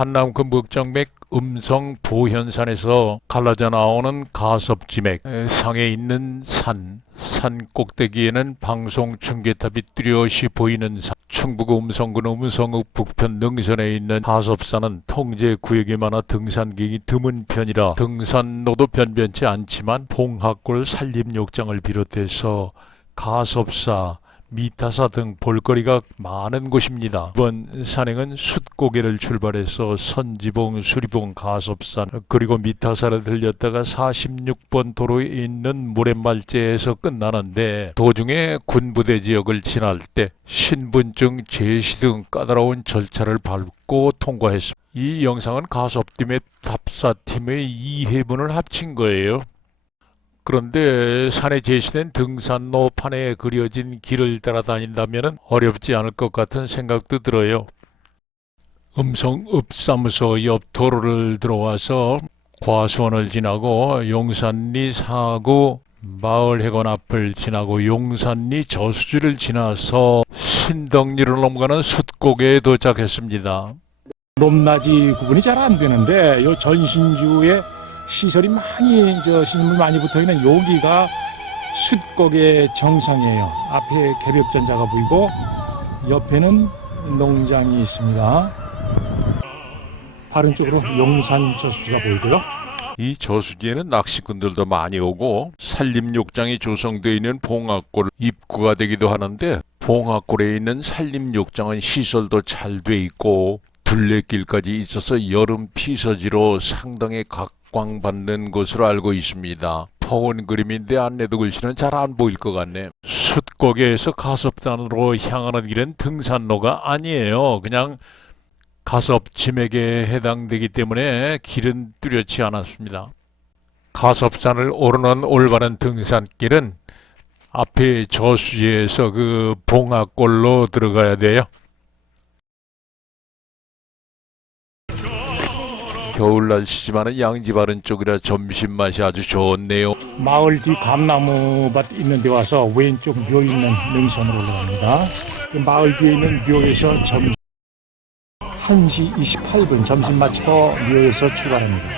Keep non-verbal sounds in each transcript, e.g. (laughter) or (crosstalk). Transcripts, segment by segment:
한남그 묵정맥 음성 보현산에서 갈라져 나오는 가섭지맥 에, 상에 있는 산, 산 꼭대기에는 방송 중계탑이 뚜렷이 보이는 산, 충북 음성군 음성읍 북편 능선에 있는 가섭산은 통제 구역이 많아 등산객이 드문 편이라 등산로도 변변치 않지만 봉학골 산림욕장을 비롯해서 가섭사, 미타사 등 볼거리가 많은 곳입니다. 이번 산행은 숫고개를 출발해서 선지봉, 수리봉, 가섭산 그리고 미타사를 들렸다가 46번 도로에 있는 모래말제에서 끝나는데 도중에 군부대 지역을 지날 때 신분증 제시 등 까다로운 절차를 밟고 통과했습니다. 이 영상은 가섭팀의 답사팀의 2회분을 합친 거예요. 그런데 산에 제시된 등산로 판에 그려진 길을 따라다닌다면 어렵지 않을 것 같은 생각도 들어요. 음성읍사무소 옆 도로를 들어와서 과수원을 지나고 용산리 사구 마을회관 앞을 지나고 용산리 저수지를 지나서 신덕리로 넘어가는 숫고개에 도착했습니다. 높낮이 구분이 잘 안 되는데 요 전신주에 시설이 많이 저 시설이 많이 붙어 있는 여기가 숫곡의 정상이에요. 앞에 개벽전자가 보이고 옆에는 농장이 있습니다. 바른 쪽으로 용산 저수지가 보이고요. 이 저수지에는 낚시꾼들도 많이 오고 산림욕장이 조성되어 있는 봉학골 입구가 되기도 하는데 봉학골에 있는 산림욕장은 시설도 잘 돼 있고 둘레길까지 있어서 여름 피서지로 상당히 각 광받는 곳으로 알고 있습니다. 퍼온 그림인데 안내도 글씨는 잘 안 보일 것 같네. 숫곡에서 가섭단으로 향하는 길은 등산로가 아니에요. 그냥 가섭 짐에게 해당되기 때문에 길은 뚜렷지 않았습니다. 가섭산을 오르는 올바른 등산길은 앞에 저수지에서 그 봉화골로 들어가야 돼요. 겨울 날씨지만 양지 바른 쪽이라 점심 맛이 아주 좋네요. 마을 뒤 감나무밭 있는 데 와서 왼쪽 묘 있는 능선으로 올라갑니다. 그 마을 뒤에 있는 묘에서 점 1시 28분 점심 마치고 묘에서 출발합니다.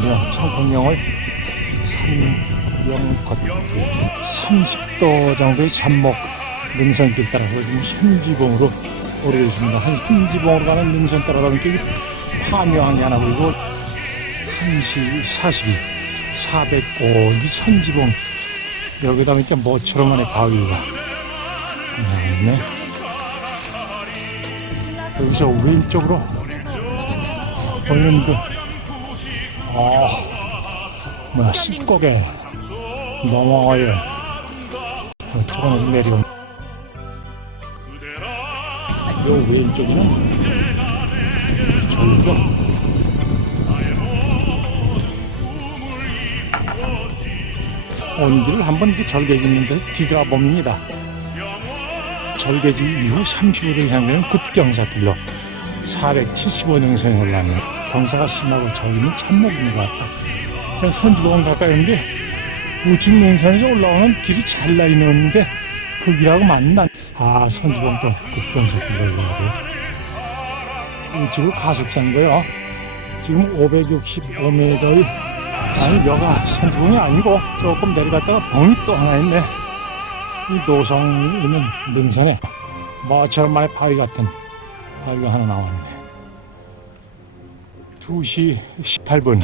묘 청풍령을 삼령 걷기 30도 정도의 잠목 능선길 따라서 지금 현지봉으로 오르고 있습니다. 한 현지봉으로 가는 능선 따라가는 길이 파묘항이 하나 보이고 1시 42 405, 이 천지봉 여기다 보니까 모처럼 안에 바위가 있네. 여기서 왼쪽으로 보이는 그, 아, 뭐야, 습곡에 넘어가요. 저거는 내려온. 요 왼쪽에는 저기가 온 길을 한번 그 절개지 있는데 뒤돌아봅니다. 절개지 이후 35를 향하는 급경사길로 475능선에 올라가는 경사가 심하고 저기는 참목인 것 같다. 그래서 선지봉은 가까이 있는데 우측 능선에서 올라오는 길이 잘 나 있는데 그 길하고 맞나? 아 선지봉도 급경사길로 올라가고 우측으로 가습산 거요. 지금 565m의 아니 여가 선두봉이 아니고 조금 내려갔다가 봉이 또 하나 있네. 이 노성 있는 능선에 뭐처럼 만에 바위 같은 바위가 하나 나왔네. 2시 18분.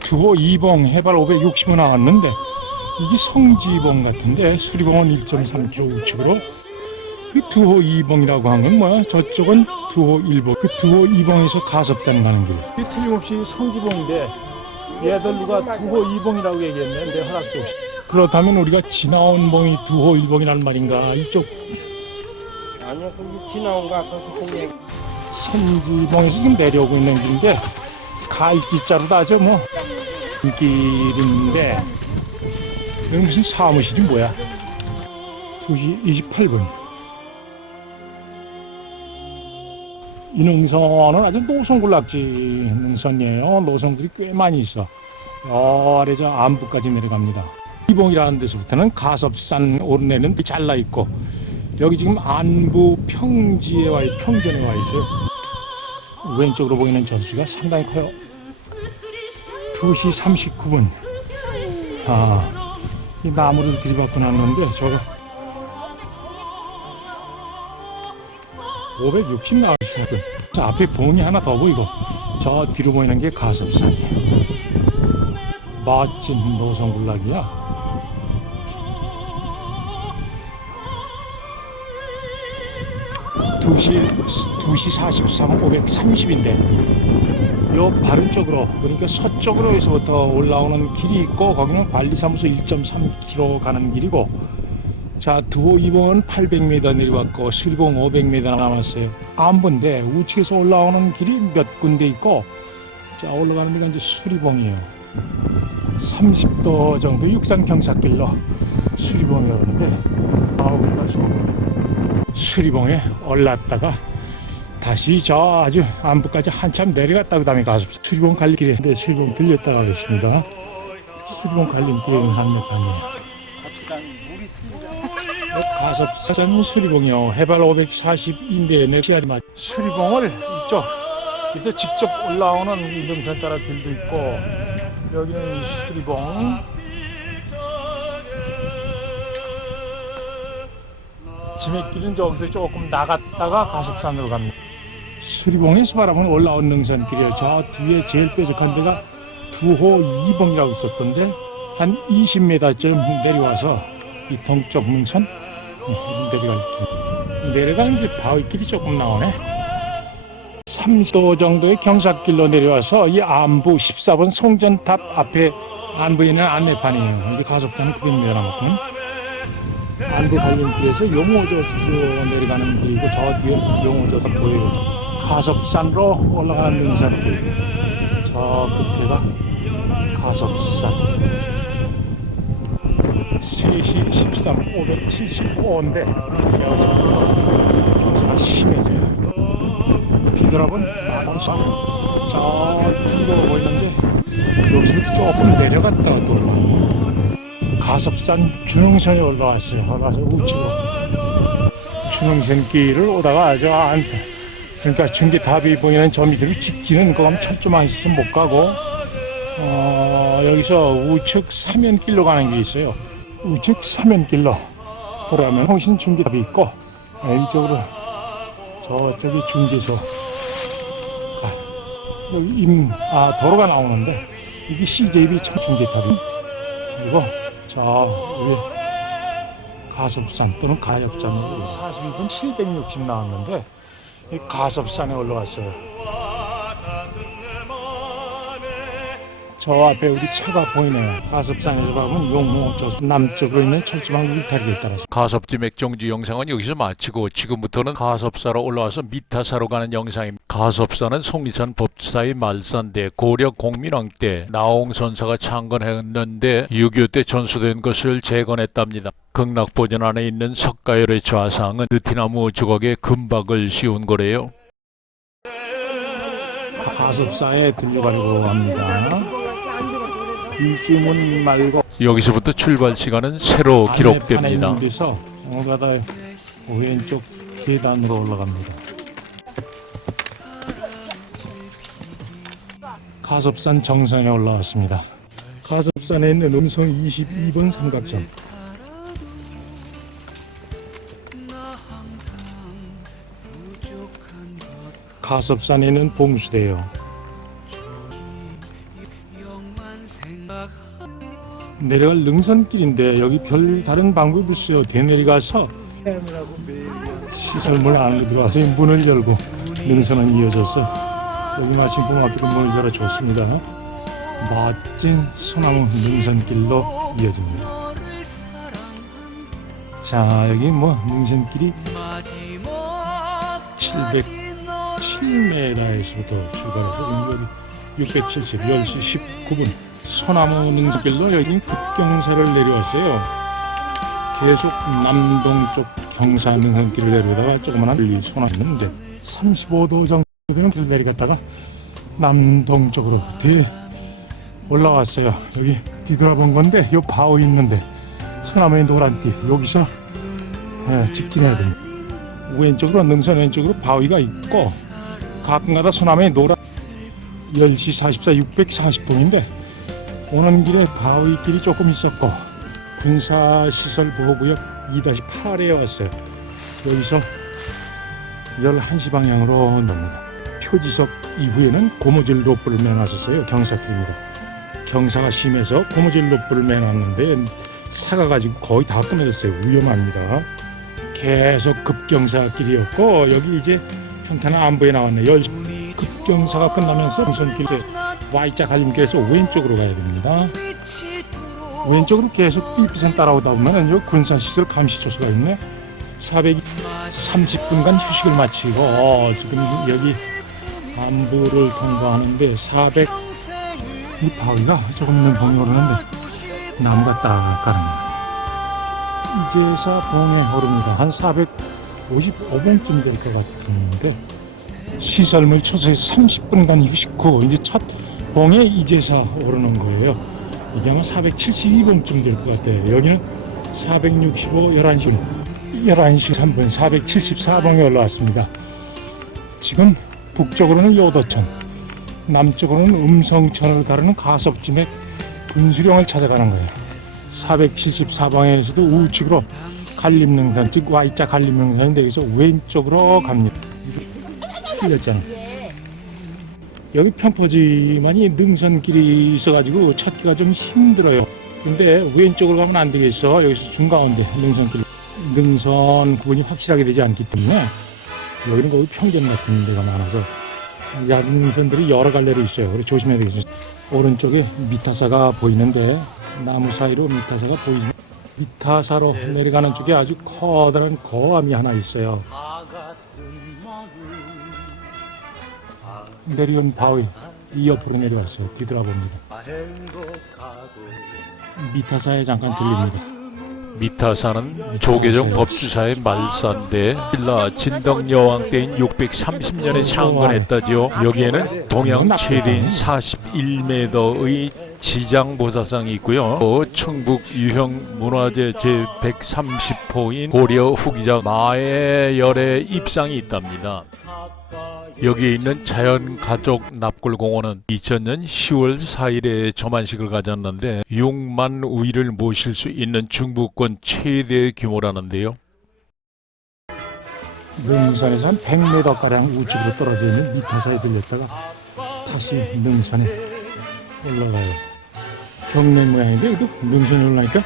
두호 2봉 해발 560원 나왔는데 이게 성지봉 같은데 수리봉은 1.3km 우측으로 이 두호 2봉이라고 한건 뭐야? 저쪽은 두호 1봉. 그 두호 2봉에서 가섭장 가는 길 이게 틀림없이 성지봉인데 얘들 누가 두호 이봉이라고 얘기했네. 내 허락도 없이. 그렇다면 우리가 지나온 봉이 두호 일봉이라는 말인가? 이쪽. 아니요, 그게 지나온 거 아까 그 얘기. 선지봉에서 지금 내려오고 있는 길인데 갈기자로 다죠 뭐. 길인데 여기 무슨 사무실이 뭐야? 2시 28분 이 능선은 아주 노선군락지 능선이에요 노선들이 꽤 많이 있어 저 아래 저 안부까지 내려갑니다 이봉이라는 데서부터는 가섭산 오르내는 잘나 있고 여기 지금 안부 평지에 와 있, 평전에 와 있어요 왼쪽으로 보이는 저수지가 상당히 커요. 2시 39분. 아, 이 나무를 들이받고 났는데 저거 560 나왔어요. 저 앞에 봉이 하나 더 보이고 저 뒤로 보이는 게 가섭산이에요. 멋진 노성군락이야. 두시두시 43, 530인데 요 바른 쪽으로 그러니까 서쪽으로 해서부터 올라오는 길이 있고 거기는 관리사무소 1.3km 가는 길이고 자 두호 2번은 800m 내려왔고 수리봉 500m 남았어요. 안본데 우측에서 올라오는 길이 몇 군데 있고 자 올라가는 데가 이제 수리봉이에요. 30도 정도 육산 경사길로 수리봉에 오는데 아우 수리봉에 올랐다가 다시 저 아주 안부까지 한참 내려갔다 그 다음에 가서 수리봉 갈림길에. 네, 수리봉 들렸다 가겠습니다. 수리봉 갈림길에 한몇간이에요 가섭산 수리봉이요 해발 540인데 내시야리 맞 수리봉을 이쪽 그래서 직접 올라오는 인동산 따라 길도 있고 여기는 수리봉 지맥길은 저기서 조금 나갔다가 가섭산으로 갑니다. 수리봉에서 바라보면 올라온 능선길이에요. 저 뒤에 제일 뾰족한 데가 두호 2봉이라고 있었던데 한 20m쯤 내려와서 이 동쪽 능선 네, 내려갈 길. 내려가는 게 바위 길이 조금 나오네. 30도 정도의 경사길로 내려와서 이 안부 14번 송전탑 앞에 안부에 있는 안내판이에요. 이제 가속도는 900m 남았거든. 안부 갈림길에서 용호저 뒤로 내려가는 길이고 저 뒤에 용호저가 보여요. 가섭산으로 올라가는 능선길. 저 끝에가 가섭산. 3시 13, 575인데 여기서부터 경사가 심해져요. 뒤돌아본 마동산 저 뒤로 보이는데 여기서부터 조금 내려갔다가 또. 가섭산 준흥선에 올라왔어요. 올라와서 우측으로 준흥선 길을 오다가 저 안, 그러니까 중계탑이 보이는 저 밑으로 직지는 그럼 철조망 있어서 못 가고 어, 여기서 우측 사면길로 가는 게 있어요. 우측 사면길로 돌아가면 홍신 중계탑이 있고 네, 이쪽으로 저쪽이 중계소 임, 아 도로가 나오는데 이게 CJB 청 중계탑이 그리고 저 위에 가섭산 또는 가엽산으로 42분 760 나왔는데 이 가섭산에 올라왔어요. 저 앞에 우리 차가 보이네요. 가섭산에서 가면 용모 저 남쪽으로 있는 철조망 울타리를 따라서 가섭지 맥정지 영상은 여기서 마치고 지금부터는 가섭사로 올라와서 미타사로 가는 영상입니다. 가섭사는 속리산 법사의 말산대 고려 공민왕 때 나홍 선사가 창건했는데 6.25 때 전수된 것을 재건했답니다. 극락보전 안에 있는 석가열의 좌상은 느티나무 주걱에 금박을 씌운 거래요. 가섭사에 들려가려고 합니다. 일주문 말고 여기서부터 출발 시간은 새로 기록됩니다. 오가다 왼쪽 계단으로 올라갑니다. 가섭산 정상에 올라왔습니다. 가섭산에 있는 음성 22번 삼각점. 가섭산에 있는 봉수대요. 내려갈 능선길인데 여기 별 다른 방법이 없어요. 대내리 가서 시설물 안으로 들어가서 이 문을 열고 능선은 이어져서 여기 마침 공학교도 문을 열어줬습니다. 멋진 소나무 능선길로 이어집니다. 자 여기 뭐 능선길이 707m에서부터 출발해서 여기 670, 10시 19분 소나무 능선길로 여기 급경사를 내려왔어요. 계속 남동쪽 경사 능선길을 내려다가 조그마한 이 소나무 있는데 35도 정도 되는 길을 내려갔다가 남동쪽으로 뒤에 올라왔어요. 여기 뒤돌아본 건데 요 바위 있는데 소나무의 노란띠 여기서 예, 직진해야 됩니다. 왼쪽으로 능선 왼쪽으로 바위가 있고 가끔가다 소남에 노라 10시 44 640분인데 오는 길에 바위길이 조금 있었고 군사시설 보호구역 2-8에 왔어요. 여기서 11시 방향으로 넘니다. 표지석 이후에는 고무줄 로프를 매놨었어요. 경사길입니다. 경사가 심해서 고무줄 로프를 매놨는데 사가가지고 거의 다 끊어졌어요. 위험합니다. 계속 급경사길이었고 여기 이제 평탄한 안부에 나왔네. 열 급경사가 끝나면서 동선길 Y자 갈림길에서 왼쪽으로 가야 됩니다. 왼쪽으로 계속 1% 따라오다 보면은 요 군사시설 감시초소가 있네. 430분간 휴식을 마치고 어, 지금 여기 안부를 통과하는데 400 이 바위가 조금 눈덩이 오르는데 나무가 딱 가릅니다. 이제사 봉에 오릅니다. 한 455분쯤 될 것 같은데 시설물 초소에서 30분간 휴식 후 이제 첫 봉에 이제사 오르는 거예요. 이게 아마 472분쯤 될 것 같아요. 여기는 465, 11시, 11시 3분, 474봉에 올라왔습니다. 지금 북쪽으로는 요도천, 남쪽으로는 음성천을 가르는 가석짐의 분수령을 찾아가는 거예요. 474방에서도 우측으로 갈림능선, 즉 Y자 갈림능선인데 여기서 왼쪽으로 갑니다. 틀렸잖아. 여기 평포지만이 능선길이 있어가지고 찾기가 좀 힘들어요. 근데 왼쪽으로 가면 안 되겠어. 여기서 중가운데 능선길. 능선 구분이 확실하게 되지 않기 때문에 여기는 거의 평전 같은 데가 많아서 얇은 능선들이 여러 갈래로 있어요. 그래서 조심해야 되겠어요. 오른쪽에 미타사가 보이는데 나무 사이로 미타사가 보이지만 미타사로 내려가는 쪽에 아주 커다란 거암이 하나 있어요. 내려온 바위 이 옆으로 내려왔어요. 뒤돌아봅니다. 미타사에 잠깐 들립니다. 미타사는 조계종 법주사의 말사인데 신라 진덕여왕 때인 630년에 창건했다지요. 여기에는 동양 최대인 41m의 지장보사상이 있고요. 또 충북 유형 문화재 제130호인 고려 후기자 마의 열의 입상이 있답니다. 여기 있는 자연가족 납골공원은 2000년 10월 4일에 점안식을 가졌는데 6만 우위를 모실 수 있는 중부권 최대 규모라는데요. 능선에서 한 100m 가량 우측으로 떨어져 있는 미타사에 들렸다가 다시 능선에 올라가요. 경내 모양인데 그래도 능선에 올라니까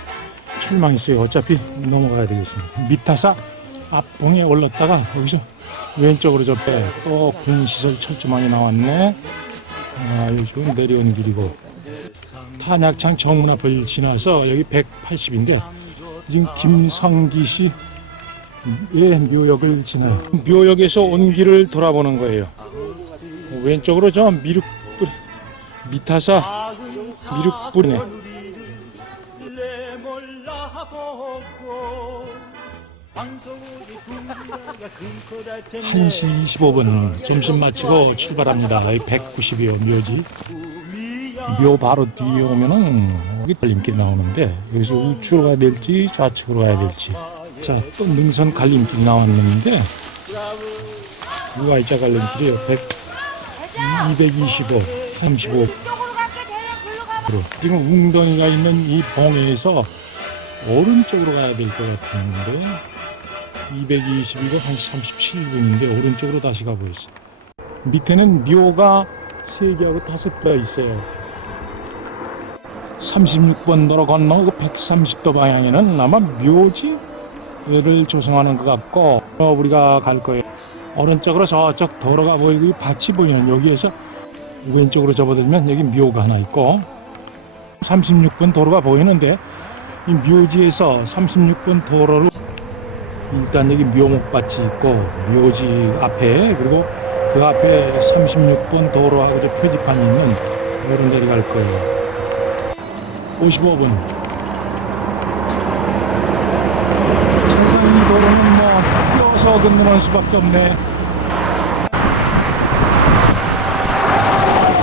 철망 있어요. 어차피 넘어가야 되겠습니다. 미타사 앞봉에 올랐다가 여기서 왼쪽으로 접해 또 군시설 철조망이 나왔네. 아, 요즘 내려온 길이고 탄약창 정문 앞을 지나서 여기 180인데 지금 김성기 씨 예, 묘역을 지나요. (laughs) 묘역에서 온 길을 돌아보는 거예요. 왼쪽으로 저 미륵불, 미타사 미륵불이네. 1시 25분 점심 마치고 출발합니다. 190이요 묘지. 묘 바로 뒤에 오면은 여기 갈림길이 나오는데 여기서 우측으로 가야 될지 좌측으로 가야 될지 자, 또 능선 갈림길 나왔는데 이 Y자 갈림길이요. 100, 225, 35 쪽으로 갈게 대략 글로 가. 지금 웅덩이가 있는 이 봉에서 오른쪽으로 가야 될 것 같은데 222고 한 37분인데 오른쪽으로 다시 가고 있어. 밑에는 묘가 3개하고 5개 있어요. 36번 도로 건너고 130도 방향에는 아마 묘지를 조성하는 것 같고 어, 우리가 갈 거예요. 오른쪽으로 저쪽 도로가 보이고 이 밭이 보이는 여기에서 왼쪽으로 접어들면 여기 묘가 하나 있고 36번 도로가 보이는데 이 묘지에서 36번 도로를 일단 여기 묘목밭이 있고 묘지 앞에 그리고 그 앞에 36번 도로하고 저 표지판이 있는 요런 데를 갈 거예요. 55분. 천상 이 도로는 뭐 뛰어서 건너는 수밖에 없네.